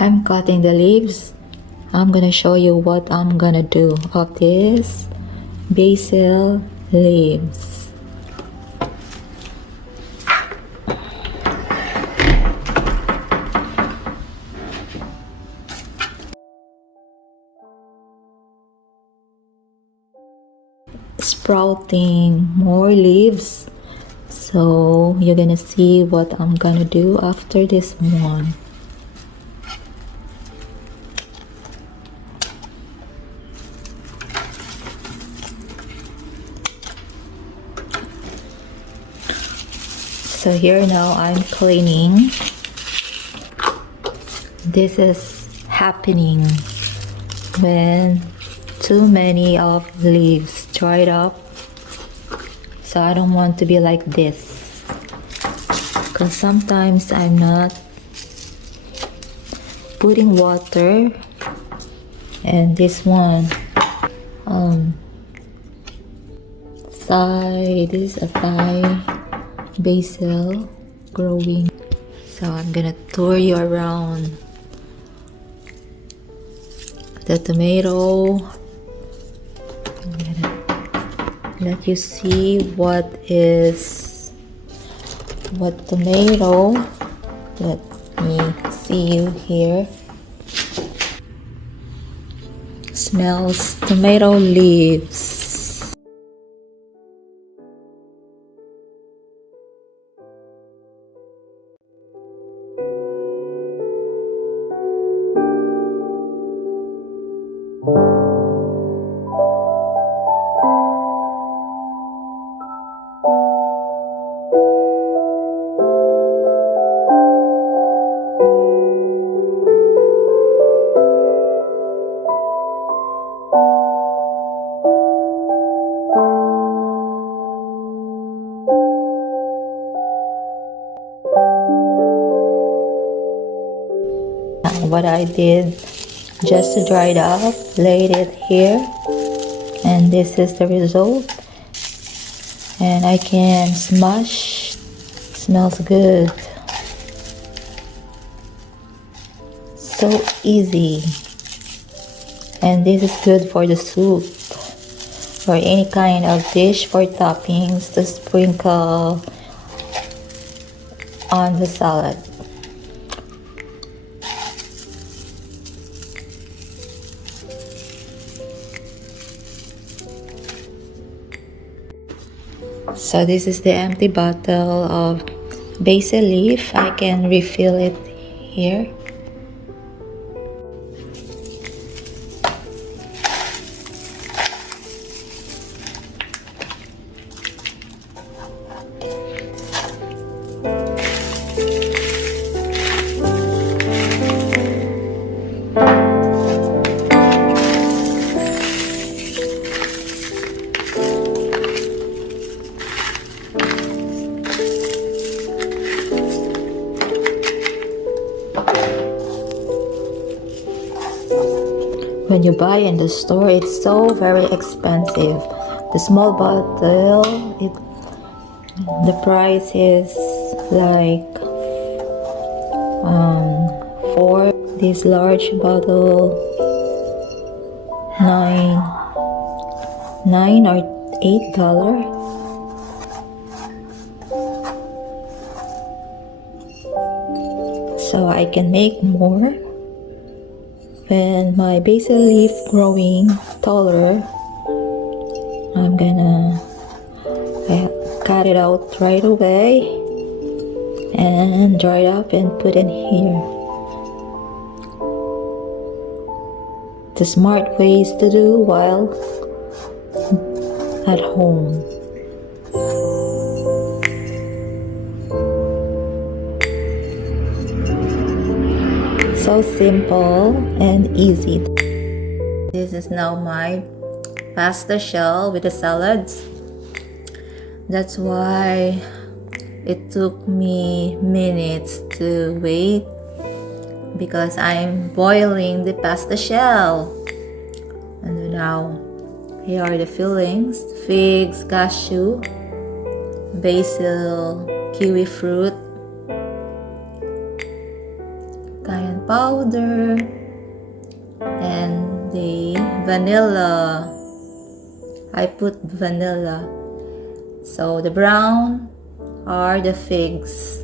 I'm cutting the leaves. I'm gonna show you what I'm gonna do of this basil leaves. Sprouting more leaves, so you're gonna see what I'm gonna do after this one. So here now I'm cleaning. This is happening when too many of leaves dried up. So I don't want to be like this, because sometimes I'm not putting water, and this one this is a Thai basil growing. So I'm gonna tour you around the tomato. I'm gonna let you see what tomato. Let me see you here. Smells tomato leaves. What I did, just to dry it up, laid it here, and this is the result. And I can smash. Smells good. So easy. And this is good for the soup or any kind of dish for toppings to sprinkle on the salad. So this is the empty bottle of basil leaf. I can refill it here. When you buy in the store, it's so very expensive. The small bottle, the price is like 4. This large bottle, 9 or $8. So I can make more. When my basil leaf growing taller, I'm gonna cut it out right away and dry it up and put it here. The smart ways to do while at home. So simple and easy. This is now my pasta shell with the salads. That's why it took me minutes to wait, because I'm boiling the pasta shell. And now here are the fillings: figs, cashew, basil, kiwi fruit, cayenne powder, and the vanilla. I put vanilla. So the brown are the figs.